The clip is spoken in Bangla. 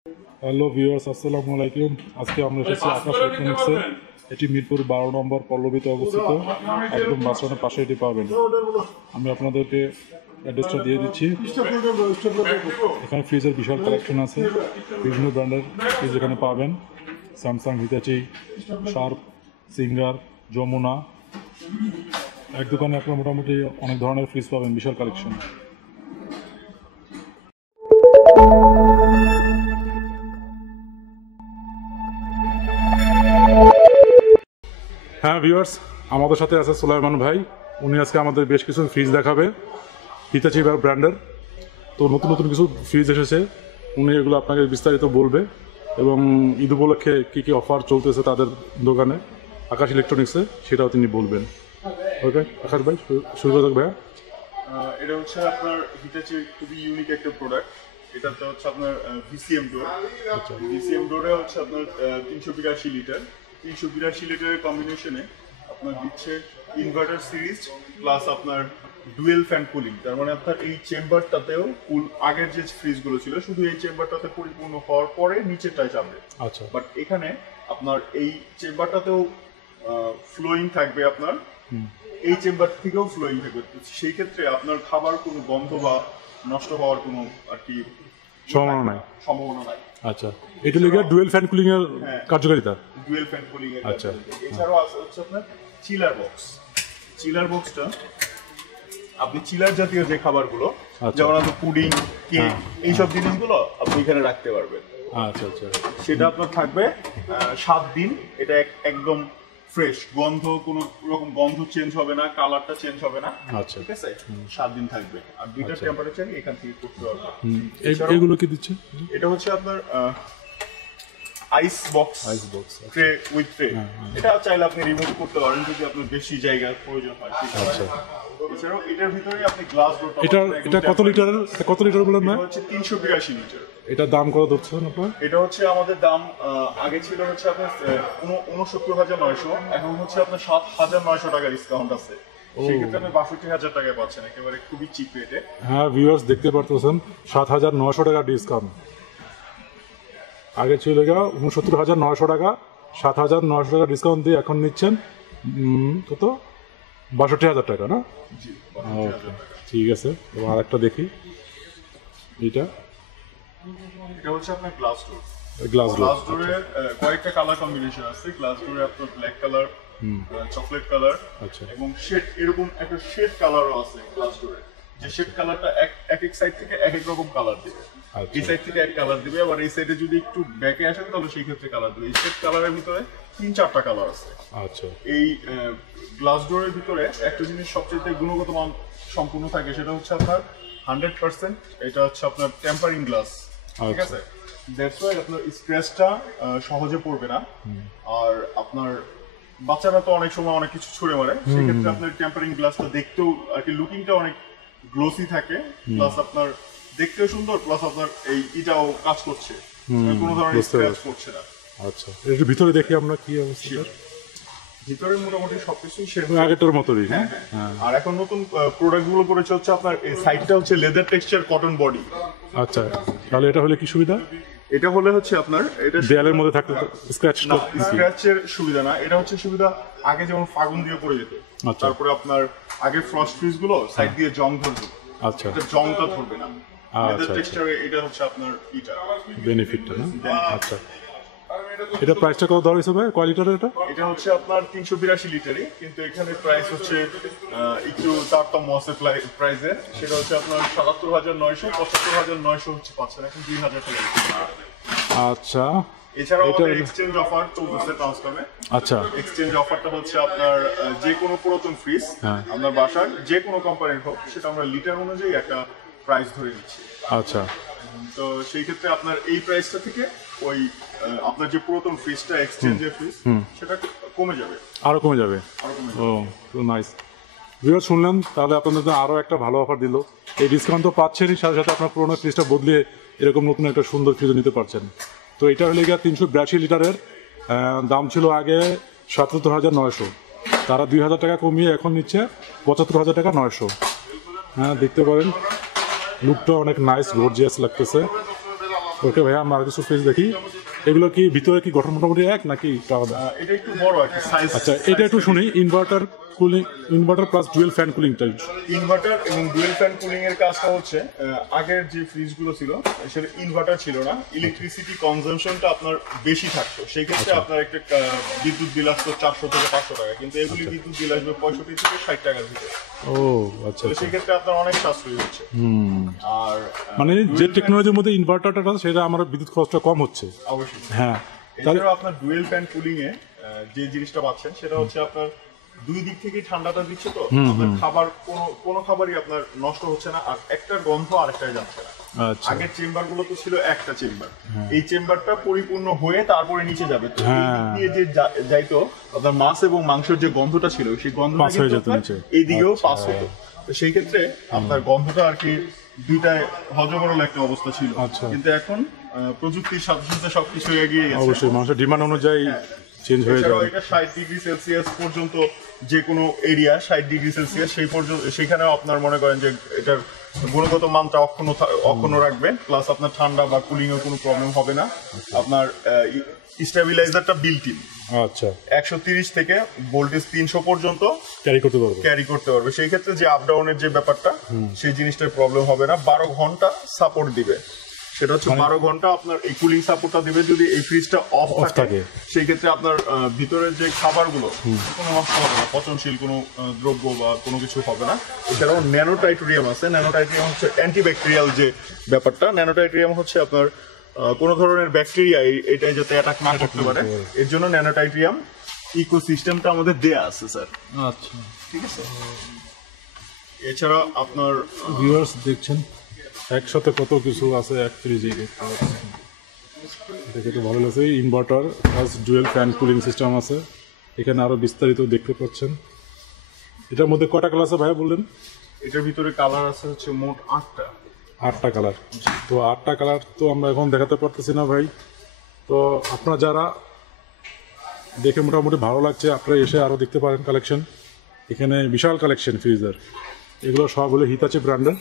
হ্যালো ভিউয়ার্স, আসসালামু আলাইকুম। আজকে আমরা এসেছি আকাশ ইলেকট্রনিক্সে। এটি মিরপুর 12 নম্বর পল্লবীতে অবস্থিত। একদম বাস স্ট্যান্ডের পাশে এটি পাবেন। আমি আপনাদেরকে অ্যাড্রেসটা দিয়ে দিচ্ছি। এখানে ফ্রিজের বিশাল কালেকশন আছে, বিভিন্ন ব্র্যান্ডের ফ্রিজ এখানে পাবেন। Samsung, Hitachi, Sharp, Singer, Jamuna. এক দোকানে আপনার মোটামুটি অনেক ধরনের ফ্রিজ পাবেন, বিশাল কালেকশন। হ্যাঁ ভিউয়ার্স, আমাদের সাথে আছে সুলাইমান ভাই। উনি আজকে আমাদের বেশ কিছু ফ্রিজ দেখাবে, হিতাচি ব্র্যান্ডের। তো নতুন নতুন কিছু ফ্রিজ এসেছে, উনি এগুলো আপনাকে বিস্তারিত বলবে এবং ঈদ উপলক্ষে কী কী অফার চলতেছে তাদের দোকানে আকাশ ইলেকট্রনিক্সে, সেটাও তিনি বলবেন। ওকে আকাশ ভাই, শুরু করে ভাইয়া। এটা হচ্ছে আপনার হিটাচির খুবই ইউনিক একটা প্রোডাক্ট। এটাতে হচ্ছে আপনার ভিসিএম ডোর। ভিসিএম ডোরে হচ্ছে আপনার 382 লিটার 382 লিটারের কম্বিনেশনে আপনার দিচ্ছে ইনভার্টার সিরিজ প্লাস আপনার ডুয়েল ফ্যান কুলিং। তার মানে আপনার এই চেম্বারটাতেও আগের যে ফ্রিজগুলো ছিল শুধু এই চেম্বারটাতে পরিপূর্ণ হওয়ার পরে নিচেরটায় যাবে। আচ্ছা, বাট এখানে আপনার এই চেম্বারটাতেও ফ্লোয়িং থাকবে, আপনার এই চেম্বার থেকেও ফ্লোয়িং থাকবে। সেই ক্ষেত্রে আপনার খাবার কোনো গন্ধ বা নষ্ট হওয়ার কোনো আর কি সম্ভাবনা নাই। আচ্ছা, এটা লেগে ডুয়েল ফ্যান কুলিং এর কার্যকারিতা। ডুয়েল ফ্যান কুলিং এর আচ্ছা, এছাড়াও আছে হচ্ছে আপনার চিলার বক্স। চিলার বক্সটা আপনি চিলার জাতীয় যে খাবারগুলো, যেমন আপনার পুডিং, কেক, এইসব জিনিসগুলো আপনি এখানে রাখতে পারবেন। আচ্ছা আচ্ছা, সেটা আপনার থাকবে 7 দিন। এটা একদম ফ্রেশ, গন্ধ কোনো রকম গন্ধ চেঞ্জ হবে না, কালারটা চেঞ্জ হবে না। আচ্ছা, ঠিক আছে, 7 দিন থাকবে। আর দুইটা টেম্পারেচার এখান থেকে করতে পারবে। এগুলো কি দিচ্ছে? এটা হচ্ছে আপনার ice box tray with tray. এটা চাইলে আপনি রিমুভ করতে পারেন যদি আপনার বেশি জায়গার প্রয়োজন হয়। আচ্ছা, এছাড়াও এটার ভিতরে আপনি গ্লাস ডোর। এটা কত লিটারের বলেন না? এটা হচ্ছে 382 লিটার। এটার দাম কত ধরছেন আপনার? এটা হচ্ছে আমাদের দাম আগে ছিল হচ্ছে আপনার 69,900, এখন হচ্ছে আপনার 7,900 টাকা ডিসকাউন্ট আছে। সেক্ষেত্রে আপনি 62,000 টাকায় পাচ্ছেন, একেবারে খুবই চিপ রেটে। হ্যাঁ ভিউয়ার্স, দেখতে পারতেছেন 7,900 টাকা ডিসকাউন্ট। আগে ছিল 69,900 টাকা, 7,900 টাকা ডিসকাউন্ট দিয়ে এখন নিচ্ছেন কত? 62,000 টাকা না? ওকে, ঠিক আছে। এবার আরেকটা দেখি। এটা হচ্ছে আপনার গ্লাস ডোরের কয়েকটা কালার কম্বিনেশন আছে। গ্লাস ডোরে আপনার ব্ল্যাক কালার, চকলেট কালার, আচ্ছা, এবং শেড, এরকম একটা শেড কালারও আছে গ্লাস ডোরে। যে শেড কালারটা এক সাইড থেকে এক রকম কালার দিবে। এই সাইড থেকে এক কালার দিবে, আবার এই সাইডে যদি একটু ব্যাকে আসেন তাহলে সেই ক্ষেত্রে কালার দিবে। এই শেড কালারের ভিতরে 3-4টা কালার আছে। আচ্ছা, এই গ্লাস ডোরের ভিতরে একটা জিনিস সবচেয়ে গুণগত মান সম্পূর্ণ থাকে, সেটা হচ্ছে আপনার 100%। এটা হচ্ছে আপনার টেম্পারিং গ্লাস। ঠিক আছে, দ্যাটস ওয়াই আপনার স্ক্র্যাচটা সহজে পড়বে না। আর আপনার বাচ্চারা তো অনেক সময় অনেক কিছু ছুঁড়ে মারে, সেক্ষেত্রে আপনার টেম্পারিং গ্লাসটা দেখতেও আর কি লুকিংটা অনেক গ্লোসি থাকে, প্লাস আপনার দেখতেও সুন্দর, প্লাস আপনার এটাও কাজ করছে, কোনো ধরনের স্ক্র্যাচ পড়ছে না। আচ্ছা, এর ভিতরে দেখি আমরা কি অবস্থা। ভিতরে মোটামুটি সবকিছুই আগেরটার মতোই। হ্যাঁ, আর এখন নতুন প্রোডাক্ট গুলো করেছে হচ্ছে আপনার এই সাইডটা হচ্ছে লেদার টেক্সচার কটন বডি। আচ্ছা, তাহলে এটা হলে কি সুবিধা? এটা হলে হচ্ছে আপনার এটা দেয়ালের মধ্যে থাকতে স্ক্র্যাচের সুবিধা না, এটা হচ্ছে সুবিধা আগে যেমন ফাগুন দিয়ে পড়ে যেত, তারপরে আপনার আগে ফ্রস্ট ফ্রিজ গুলো সাইড দিয়ে জং ধরতো। আচ্ছা, এটা জংটা ধরবে না। লেদার টেক্সচারে এটা হচ্ছে আপনার বেনিফিটটা না? আচ্ছা, এটা প্রাইসটা কত ধরা হয়েছে ভাই? কয় লিটারের এটা? এটা হচ্ছে আপনার 382 লিটারই, কিন্তু এখানে প্রাইস হচ্ছে একটু তারতম্য আছে প্রাইসে। সেটা হচ্ছে আপনার 77,900, 75,900 হচ্ছে পাচ্ছেন এখন 2,000 টাকা। আচ্ছা, এছাড়াও আমাদের এক্সচেঞ্জ অফার চলতেছে ট্রান্সফর্মে। আচ্ছা, এক্সচেঞ্জ অফারটা হচ্ছে আপনার যে কোনো পুরাতন ফ্রিজ আপনার বাসার যে কোনো কোম্পানির হোক, সেটা আমরা লিটার অনুযায়ী একটা প্রাইস ধরে নিচ্ছি। আচ্ছা, তো সেই ক্ষেত্রে আপনার এই প্রাইসটা থেকে ওই আপনার যে পুরাতন ফ্রিজটা এক্সচেঞ্জের ফ্রিজ, সেটা কমে যাবে, আরো কমে যাবে। ও নাইস। ভিউয়ার শুনলেন, তাহলে আপনাদের জন্য আরও একটা ভালো অফার দিল। এই ডিসকাউন্ট তো পাচ্ছেনই, সাথে সাথে আপনার পুরোনো ফ্রিজটা বদলে এরকম নতুন একটা সুন্দর ফ্রিজও নিতে পারছেন। তো এটা হলে গিয়ে 382 লিটারের দাম ছিল আগে 77,900, তারা 2,000 টাকা কমিয়ে এখন নিচ্ছে 75,000 টাকা 900। হ্যাঁ, দেখতে পারেন লুকটা অনেক নাইস, গর্জিয়াস লাগতেছে। ওকে ভাইয়া, আমরা আর কিছু ফ্রিজ দেখি। এগুলো কি ভিতরে কি গঠন মোটামুটি এক নাকি একটু আলাদা? এটা একটু বড় আর কি সাইজ। আচ্ছা, এটা একটু শুনি, inverter cooling, inverter plus dual fan কুলিংটা। ইনভার্টার এবং ডুয়েল ফ্যান কুলিং এর কাজটা হচ্ছে আগের যে ফ্রিজগুলো ছিল সেটা ইনভার্টার ছিল না, ইলেকট্রিসিটি কনজাম্পশনটা আপনার বেশি থাকতো, সেই ক্ষেত্রে আপনার একটা বিদ্যুৎ বিল আসতো 400 থেকে 500 টাকা, কিন্তু এগুলি বিদ্যুৎ বিল আসবে 65 থেকে 60 টাকার ভিতরে। ও আচ্ছা, তো সেই ক্ষেত্রে আপনার অনেক সাশ্রয়ী হচ্ছে। আর মানে যে টেকনোলজির মধ্যে ইনভার্টারটা আছে সেটা আমার বিদ্যুৎ খরচটা কম হচ্ছে। অবশ্যই হ্যাঁ, এছাড়াও আপনার ডুয়েল ফ্যান কুলিং এ যে জিনিসটা পাচ্ছেন সেটা হচ্ছে আপনার দুই দিক থেকে ঠান্ডাটা দিচ্ছে, তো আপনার খাবার কোনো খাবারই আপনার নষ্ট হচ্ছে না, আর একটা গন্ধ আরেকটায় যাচ্ছে না। আচ্ছা, আগের চেম্বার গুলো তো ছিল একটা চেম্বার, এই চেম্বারটা পরিপূর্ণ হয়ে তারপরে নিচে যাবে, তো এই দিক দিয়ে যে যাইতো আপনার মাছ এবং মাংসের যে গন্ধটা ছিল সেই গন্ধটা পাস হয়ে কিন্তু যেত আপনার নিচে। এইদিকেও পাস হতো, তো সেই ক্ষেত্রে আপনার গন্ধটা আর কি দুইটায় হজবরল একটা অবস্থা ছিল। আচ্ছা। কিন্তু এখন প্রযুক্তির সাথে সাথে সবকিছু এগিয়ে গেছে। অবশ্যই মানুষের ডিমান্ড অনুযায়ী চেঞ্জ হয়ে এছাড়াও যাবে। এটা 60 ডিগ্রি সেলসিয়াস পর্যন্ত যে কোনো এরিয়া 60 ডিগ্রি সেলসিয়াস সেই পর্যন্ত সেখানেও আপনার মনে করেন যে এটার গুণগত মানটা অক্ষুণ্ণ রাখবে, প্লাস আপনার ঠান্ডা বা কুলিং এর কোনো প্রবলেম হবে না। আপনার স্টেবিলাইজারটা বিল্ট ইন, আচ্ছা, 130 থেকে ভোল্টেজ 300 পর্যন্ত ক্যারি করতে পারবো। ক্যারি করতে পারবে, সেই ক্ষেত্রে যে আপ ডাউনের যে ব্যাপারটা সেই জিনিসটার প্রবলেম হবে না। 12 ঘন্টা সাপোর্ট দিবে, সেটা হচ্ছে 12 ঘন্টা আপনার এই কুলিং সাপোর্টটা দিবে। যদি এই ফ্রিজটা অফ থাকে সেই ক্ষেত্রে আপনার ভিতরের যে খাবারগুলো কোনো নষ্ট হবে না, পচনশীল কোনো দ্রব্য বা কোনো কিছু হবে না। এছাড়াও ন্যানোটাইটেরিয়াম আছে, ন্যানোটাইটেরিয়াম হচ্ছে অ্যান্টিব্যাকটেরিয়াল যে ব্যাপারটা, ন্যানোটাইটেরিয়াম হচ্ছে আপনার কোনো ধরনের ব্যাকটেরিয়া এটাই যাতে অ্যাটাক না করতে পারে, এর জন্য ন্যানোটাইটেরিয়াম ইকোসিস্টেমটা আমাদের দেয়া আছে স্যার। আচ্ছা, ঠিক আছে। এছাড়া আপনার ভিউয়ার্স দেখছেন একসাথে কত কিছু আছে এক ফ্রিজে, দেখে তো ভালো লাগছে। Inverter plus dual fan cooling system আছে, এখানে আরো বিস্তারিত দেখতে পাচ্ছেন। এটার মধ্যে কটা কালার আছে ভাইয়া বললেন? এটার ভিতরে কালার আছে হচ্ছে মোট 8টা। 8টা কালার। তো 8টা কালার তো আমরা এখন দেখাতে পারতেছি না ভাই। তো আপনারা যারা দেখে মোটামুটি ভালো লাগছে আপনারা এসে আরও দেখতে পারেন কালেকশন। এখানে বিশাল কালেকশন ফ্রিজের, এগুলো সব হলো হিতাচি ব্র্যান্ডের।